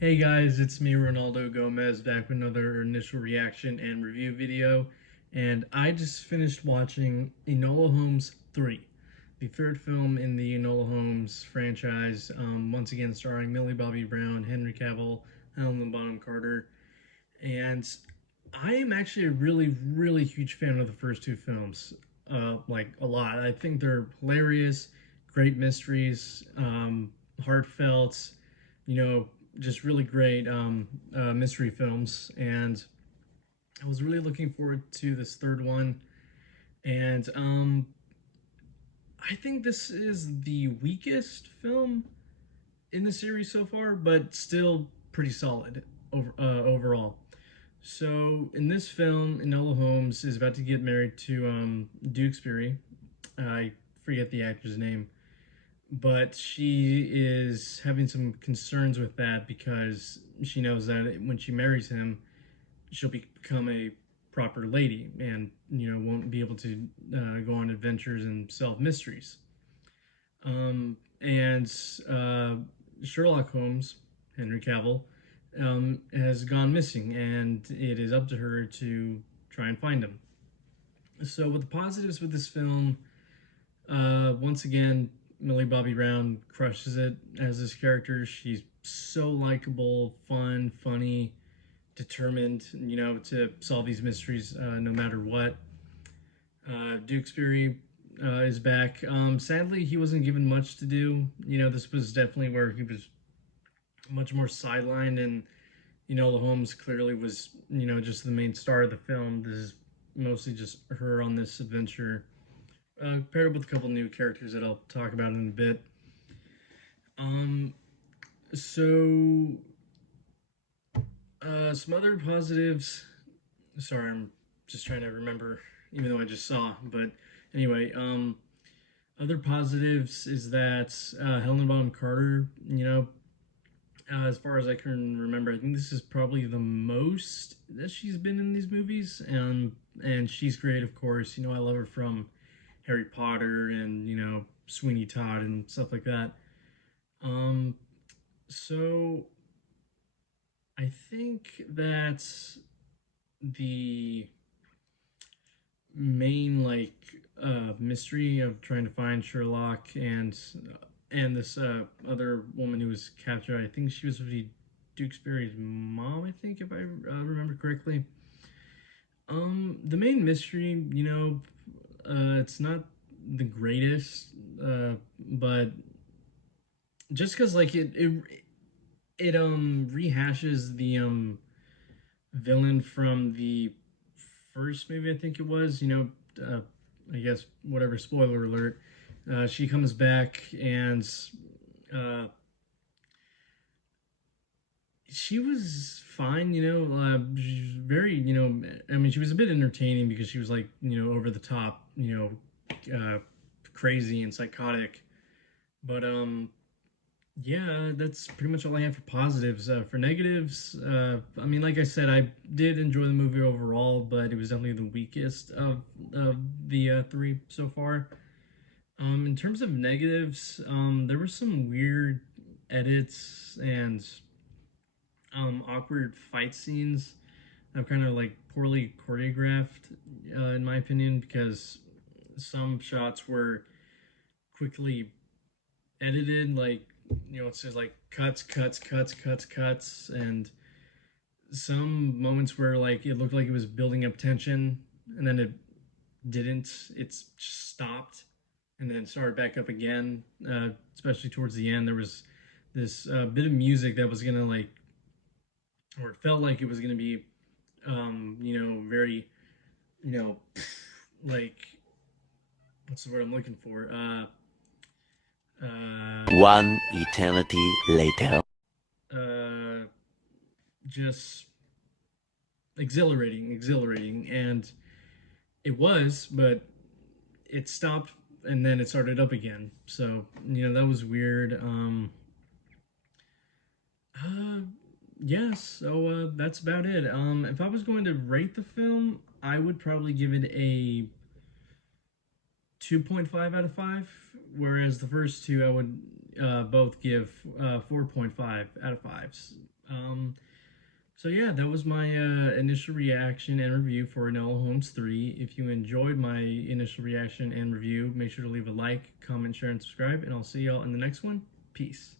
Hey guys, it's me, Ronaldo Gomez, back with another initial reaction and review video. And I just finished watching Enola Holmes 3, the third film in the Enola Holmes franchise, once again starring Millie Bobby Brown, Henry Cavill, Helena Bonham Carter. And I am actually a really huge fan of the first two films, like a lot. I think they're hilarious, great mysteries, heartfelt, you know, just really great mystery films. And I was really looking forward to this third one. And I think this is the weakest film in the series so far, but still pretty solid overall. So in this film, Enola Holmes is about to get married to Dewsbury. I forget the actor's name, but she is having some concerns with that because she knows that when she marries him, she'll become a proper lady and won't be able to go on adventures and solve mysteries. And Sherlock Holmes, Henry Cavill, has gone missing, and it is up to her to try and find him. So, with the positives with this film, once again, Millie Bobby Brown crushes it as this character. She's so likable, fun, funny, determined, to solve these mysteries no matter what. Dewsbury is back. Sadly, he wasn't given much to do. This was definitely where he was much more sidelined, and the Holmes clearly was, just the main star of the film. This is mostly just her on this adventure, paired with a couple new characters that I'll talk about in a bit. Um, so some other positives. Sorry, I'm just trying to remember, even though I just saw. But anyway, other positives is that Helena Bonham Carter, as far as I can remember, I think this is probably the most that she's been in these movies, and she's great, of course. I love her from Harry Potter and Sweeney Todd and stuff like that. Um, so I think that the main mystery of trying to find Sherlock and this other woman who was captured. I think she was the Dewsbury's mom. I think if I remember correctly. The main mystery, it's not the greatest, but just because it rehashes the villain from the first movie, I think it was. I guess whatever. Spoiler alert. She comes back and uh, she was fine. She's very. I mean, she was a bit entertaining because she was like over the top. Crazy and psychotic. But yeah, that's pretty much all I have for positives. For negatives, I mean, like I said, I did enjoy the movie overall, but it was definitely the weakest of the three so far. In terms of negatives, there were some weird edits and awkward fight scenes that were kind of like poorly choreographed, in my opinion, because some shots were quickly edited, like it says like cuts, and some moments where like it looked like it was building up tension, and then it didn't. It's just stopped, and then started back up again. Especially towards the end, there was this bit of music that was gonna like, or it felt like it was gonna be, very, you know, like what's the word I'm looking for? One eternity later. Uh, just exhilarating, and it was, but it stopped and then it started up again. So that was weird. Uh, yeah. So that's about it. If I was going to rate the film, I would probably give it a 2.5 out of 5, whereas the first two I would both give 4.5 out of 5s. Um, so yeah, that was my initial reaction and review for Enola Holmes 3. If you enjoyed my initial reaction and review, make sure to leave a like, comment, share, and subscribe, and I'll see y'all in the next one. Peace.